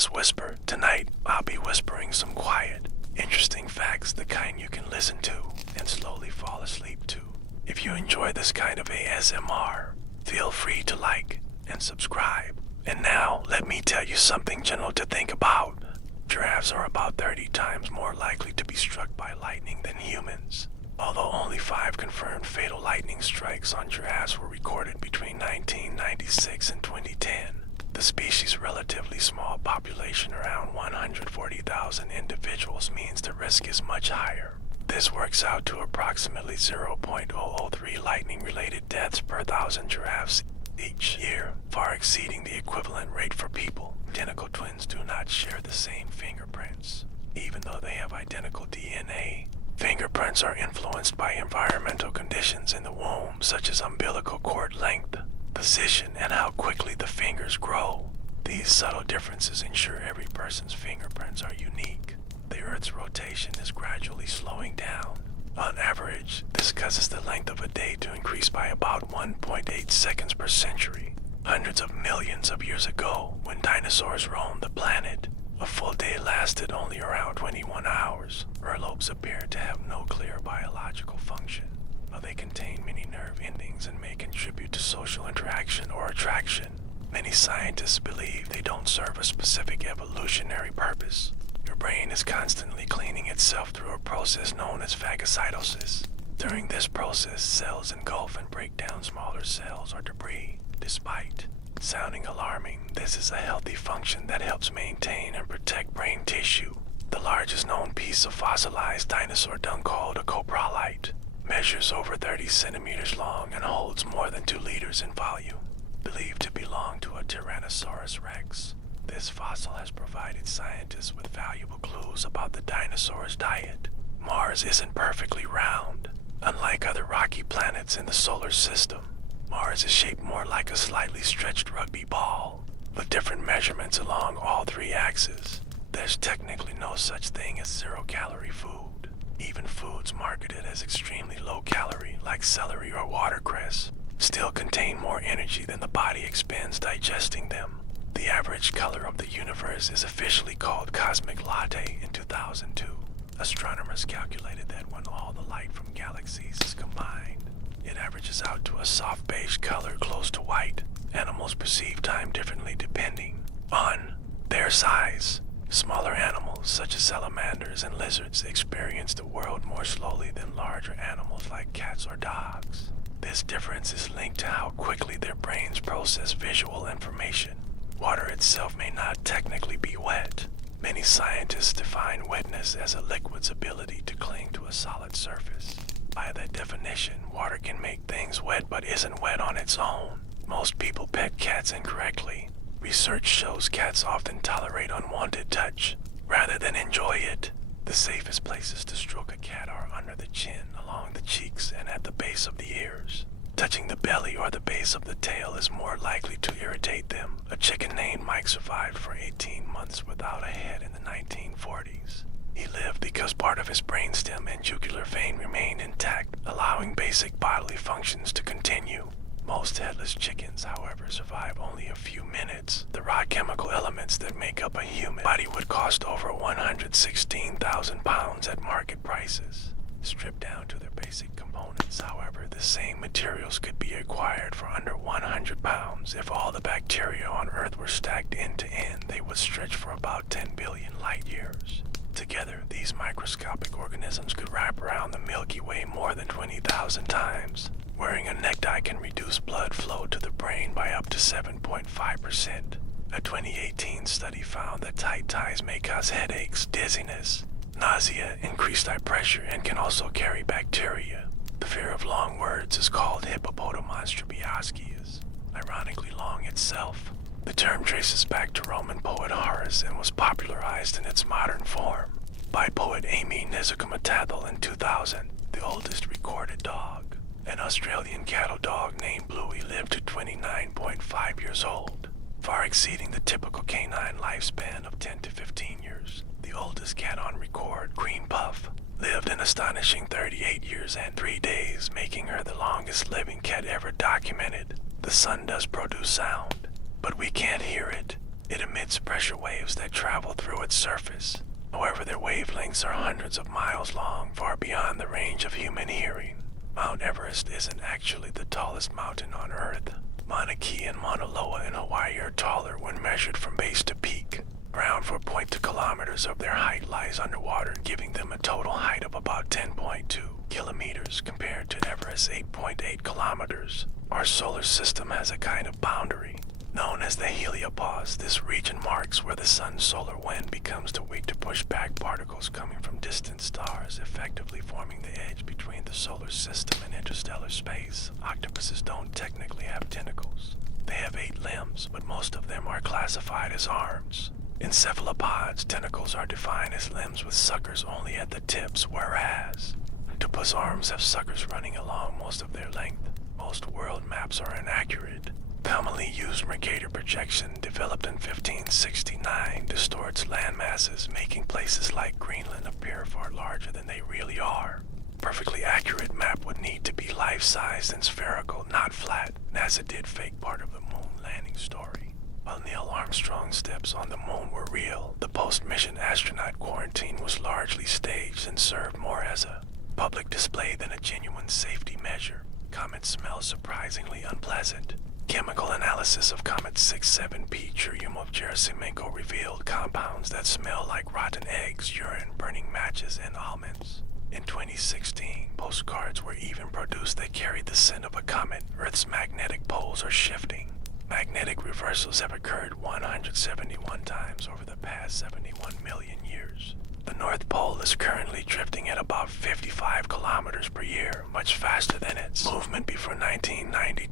Mindless Whisper. Tonight, I'll be whispering some quiet, interesting facts, the kind you can listen to and slowly fall asleep to. If you enjoy this kind of ASMR, feel free to like and subscribe. And now, let me tell you something general to think about. Giraffes are about 30 times more likely to be struck by lightning than humans. Although only 5 confirmed fatal lightning strikes on giraffes were recorded between 1996 and 2010, the species' relatively small population, around 140,000 individuals, means the risk is much higher. This works out to approximately 0.003 lightning-related deaths per 1,000 giraffes each year, far exceeding the equivalent rate for people. Identical twins do not share the same fingerprints, even though they have identical DNA. Fingerprints are influenced by environmental conditions in the womb, such as umbilical cord length, position, and how quickly the fingers grow. These subtle differences ensure every person's fingerprints are unique. The Earth's rotation is gradually slowing down. On average, this causes the length of a day to increase by about 1.8 seconds per century. Hundreds of millions of years ago, when dinosaurs roamed the planet, a full day lasted only around 21 hours. Earlobes appear to have no clear biological function, but they contain many nerve endings and may contribute to social interaction or attraction. Many scientists believe they don't serve a specific evolutionary purpose. Your brain is constantly cleaning itself through a process known as phagocytosis. During this process, cells engulf and break down smaller cells or debris. Despite sounding alarming, this is a healthy function that helps maintain and protect brain tissue. The largest known piece of fossilized dinosaur dung, called a coprolite, measures over 30 centimeters long and holds more than 2 liters in volume. Believed to belong to a Tyrannosaurus rex, this fossil has provided scientists with valuable clues about the dinosaur's diet. Mars isn't perfectly round. Unlike other rocky planets in the solar system, Mars is shaped more like a slightly stretched rugby ball, with different measurements along all 3 axes. There's technically no such thing as zero-calorie food. Even foods marketed as extremely low-calorie, like celery or watercress, still contain more energy than the body expends digesting them. The average color of the universe is officially called cosmic latte in 2002. Astronomers calculated that when all the light from galaxies is combined, it averages out to a soft beige color close to white. Animals perceive time differently depending on their size. Smaller animals, such as salamanders and lizards, experience the world more slowly than larger animals like cats or dogs. This difference is linked to how quickly their brains process visual information. Water itself may not technically be wet. Many scientists define wetness as a liquid's ability to cling to a solid surface. By that definition, water can make things wet but isn't wet on its own. Most people pet cats incorrectly. Research shows cats often tolerate unwanted touch rather than enjoy it. The safest places to stroke a cat are under the chin, along the cheeks, and at the base of the ears. Touching the belly or the base of the tail is more likely to irritate them. A chicken named Mike survived for 18 months without a head in the 1940s. He lived because part of his brainstem and jugular vein remained intact, allowing basic bodily functions to continue. Most headless chickens, however, survive only a few minutes. The raw chemical elements that make up a human body would cost over 116,000 pounds at market prices. Stripped down to their basic components, however, the same materials could be acquired for under 100 pounds. If all the bacteria on Earth were stacked end to end, they would stretch for about 10 billion light years. Together, these microscopic organisms could wrap around the Milky Way more than 20,000 times. Wearing a necktie can reduce blood flow to the brain by up to 7.5%. A 2018 study found that tight ties may cause headaches, dizziness, nausea, increased eye pressure, and can also carry bacteria. The fear of long words is called hippopotomonstrobioscius, ironically long itself. The term traces back to Roman poet Horace and was popularized in its modern form by poet Amy Nezukomatathl in 2000. The oldest recorded dog, an Australian cattle dog named Bluey, lived to 29.5 years old, far exceeding the typical canine lifespan of 10 to 15 years. The oldest cat on record, Green Puff, lived an astonishing 38 years and 3 days, making her the longest living cat ever documented. The sun does produce sound, but we can't hear it. It emits pressure waves that travel through its surface. However, their wavelengths are hundreds of miles long, far beyond the range of human hearing. Mount Everest isn't actually the tallest mountain on Earth. Mauna Kea and Mauna Loa in Hawaii are taller when measured from base to peak. Around 4.2 kilometers of their height lies underwater, giving them a total height of about 10.2 kilometers compared to Everest's 8.8 kilometers. Our solar system has a kind of boundary known as the heliopause. This region marks where the sun's solar wind becomes too weak to push back particles coming from distant stars, effectively forming the edge between the solar system and interstellar space. Octopuses don't technically have tentacles. They have 8 limbs, but most of them are classified as arms. In cephalopods, tentacles are defined as limbs with suckers only at the tips, whereas octopus arms have suckers running along most of their length. Most world maps are inaccurate. Commonly used Mercator projection, developed in 1569, distorts land masses, making places like Greenland appear far larger than they really are. Perfectly accurate map would need to be life-sized and spherical, not flat. NASA did fake part of the moon landing story. While Neil Armstrong's steps on the moon were real, the post-mission astronaut quarantine was largely staged and served more as a public display than a genuine safety measure. Comet smells surprisingly unpleasant. Chemical analysis of Comet 67P Churyumov-Gerasimenko revealed compounds that smell like rotten eggs, urine, burning matches, and almonds. In 2016, postcards were even produced that carried the scent of a comet. Earth's magnetic poles are shifting. Magnetic reversals have occurred 171 times over the past 71 million years. The North Pole is currently drifting at about 55 kilometers per year, much faster than its movement before 1990.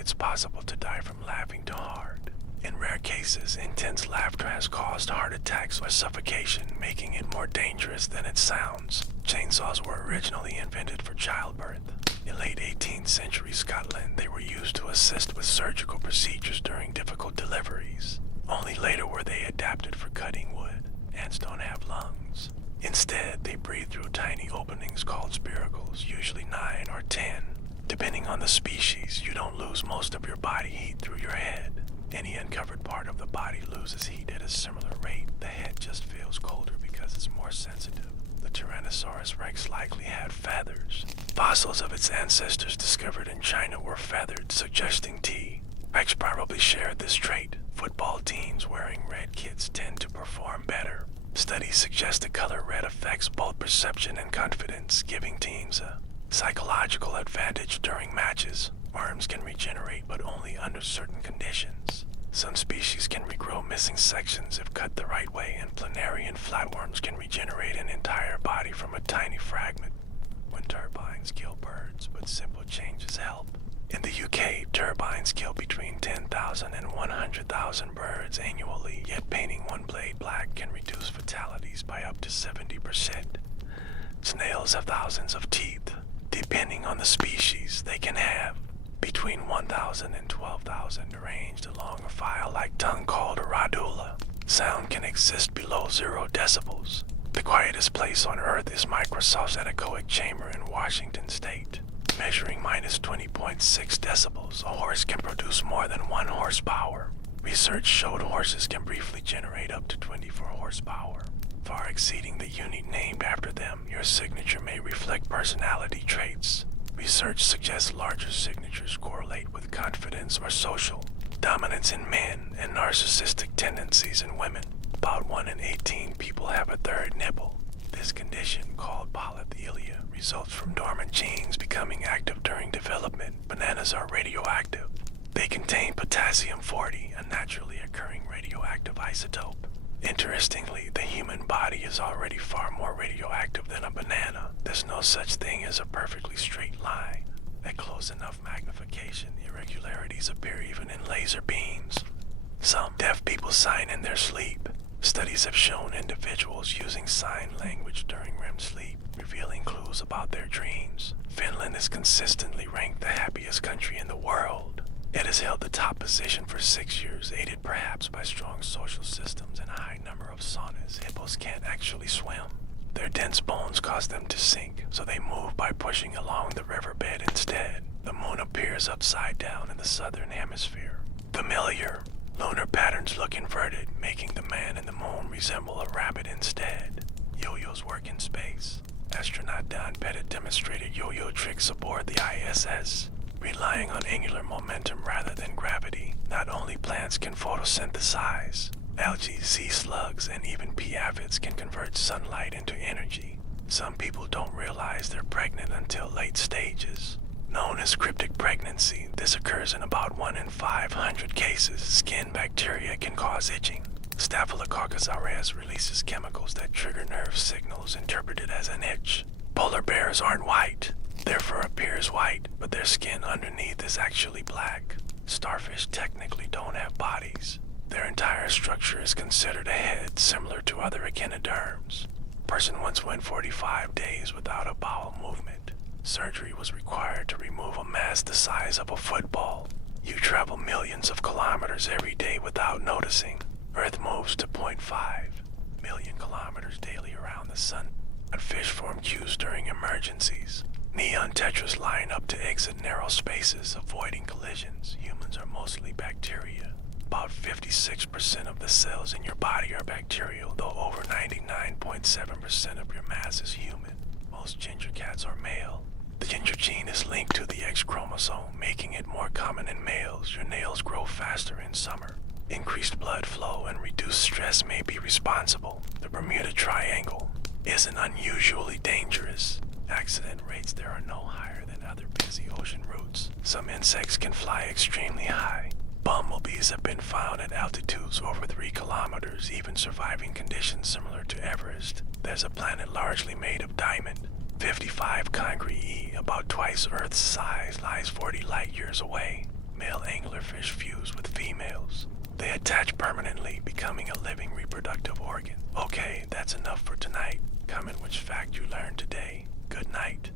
It's possible to die from laughing too hard. In rare cases, intense laughter has caused heart attacks or suffocation, making it more dangerous than it sounds. Chainsaws were originally invented for childbirth. In late 18th century Scotland, they were used to assist with surgical procedures during difficult deliveries. Only later were they adapted for cutting wood. Ants don't have lungs. Instead, they breathe through tiny openings called spiracles, usually 9 or 10. Depending on the species, you don't lose most of your body heat through your head. Any uncovered part of the body loses heat at a similar rate. The head just feels colder because it's more sensitive. The Tyrannosaurus rex likely had feathers. Fossils of its ancestors discovered in China were feathered, suggesting T. Rex probably shared this trait. Football teams wearing red kits tend to perform better. Studies suggest the color red affects both perception and confidence, giving teams a psychological advantage during matches. Worms can regenerate, but only under certain conditions. Some species can regrow missing sections if cut the right way, and planarian flatworms can regenerate an entire body from a tiny fragment. Wind turbines kill birds, but simple changes help. In the UK, turbines kill between 10,000 and 100,000 birds annually, yet painting one blade black can reduce fatalities by up to 70%. Snails have thousands of teeth. Depending on the species, they can have between 1,000 and 12,000 arranged along a file-like tongue called a radula. Sound can exist below 0 decibels. The quietest place on Earth is Microsoft's anechoic chamber in Washington State. Measuring minus 20.6 decibels, a horse can produce more than 1 horsepower. Research showed horses can briefly generate up to 24 horsepower. Far exceeding the unit named after them, your signature may reflect personality traits. Research suggests larger signatures correlate with confidence or social dominance in men and narcissistic tendencies in women. About 1 in 18 people have a third nipple. This condition, called polythelia, results from dormant genes becoming active during development. Bananas are radioactive. They contain potassium-40, a naturally occurring radioactive isotope. Interestingly, the human body is already far more radioactive than a banana. There's no such thing as a perfectly straight line. At close enough magnification, irregularities appear even in laser beams. Some deaf people sign in their sleep. Studies have shown individuals using sign language during REM sleep, revealing clues about their dreams. Finland is consistently ranked the happiest country in the world. It has held the top position for 6 years, aided perhaps by strong social systems and a high number of saunas. Hippos can't actually swim. Their dense bones cause them to sink, so they move by pushing along the riverbed instead. The moon appears upside down in the southern hemisphere. Familiar. Lunar patterns look inverted, making the man in the moon resemble a rabbit instead. Yo-yos work in space. Astronaut Don Pettit demonstrated yo-yo tricks aboard the ISS, relying on angular momentum rather than gravity. Not only plants can photosynthesize, algae, sea slugs, and even pea aphids can convert sunlight into energy. Some people don't realize they're pregnant until late stages. Known as cryptic pregnancy, this occurs in about 1 in 500 cases. Skin bacteria can cause itching. Staphylococcus aureus releases chemicals that trigger nerve signals interpreted as an itch. Polar bears aren't white. Their fur appears white, but their skin underneath is actually black. Starfish technically don't have bodies. Their entire structure is considered a head, similar to other echinoderms. A person once went 45 days without a bowel movement. Surgery was required to remove a mass the size of a football. You travel millions of kilometers every day without noticing. Earth moves to 0.5 million kilometers daily around the sun. Fish form queues during emergencies. Neon tetras line up to exit narrow spaces, avoiding collisions. Humans are mostly bacteria. About 56% of the cells in your body are bacterial, though over 99.7% of your mass is human. Most ginger cats are male. The ginger gene is linked to the X chromosome, making it more common in males. Your nails grow faster in summer. Increased blood flow and reduced stress may be responsible. The Bermuda Triangle isn't unusually dangerous. Accident rates there are no higher than other busy ocean routes. Some insects can fly extremely high. Bumblebees have been found at altitudes over 3 kilometers, even surviving conditions similar to Everest. There's a planet largely made of diamond. 55 Congreve E, about twice Earth's size, lies 40 light years away. Male anglerfish fuse with females. They attach permanently, becoming a living reproductive organ. Okay, that's enough for tonight. Comment which fact you learned today. Good night.